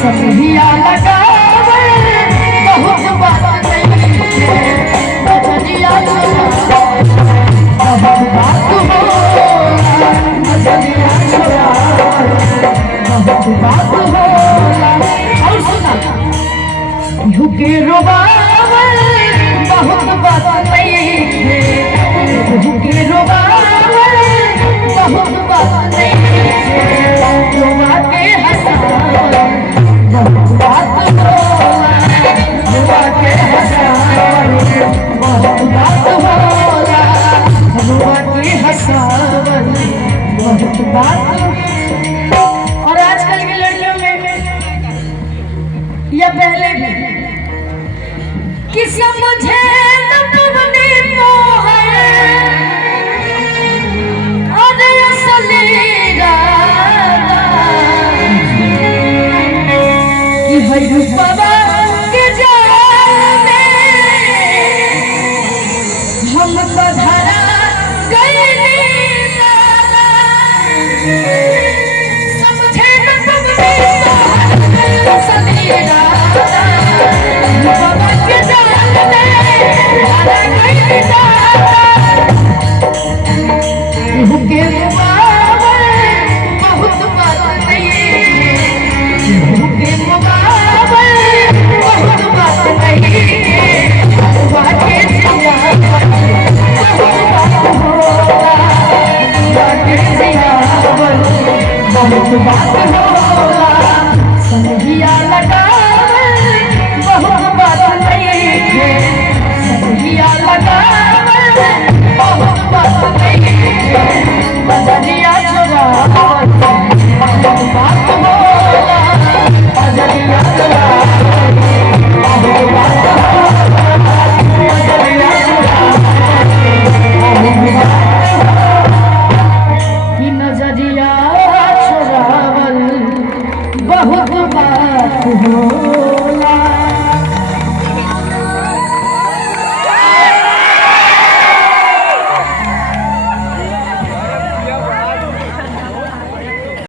सनहिया लगावे बहुत बात नहीं है नजरिया चुरावे बहुत बात होला नजरिया चुरावे बहुत बात होला। और सुना झुके रोबावे बहुत बात नहीं है झुके रोबावे बहुत बात नहीं है रोवा के हंसावे बहुत बात होला रोवा के हंसावे बहुत बात होला रोवा के हंसावे बहुत बात। और आजकल की लड़कियों में या पहले भी कि समझे न तुमने तो है और असली इरादा कि है रूपवा के जाल में हमको धरा गई दादा। समझे न तुमने तो है असली इरादा रूपवा के जाल में धरा गई दादा। भूखे मुबावे बहुत बात नहीं है भूखे मुबावे बहुत बात नहीं है वाके जिया बहुत बात होला वाके जिया बहुत बात होला सनहिया लगावे बहुत बात नहीं है सनहिया लगावे बहुत बात नहीं है नजरिया चुरावे बहुत बात होला नजरिया चुरावे बहुत बात होला नजरिया चुरावे बहुत बात कि नजरिया चुरावल बहुत बात होला।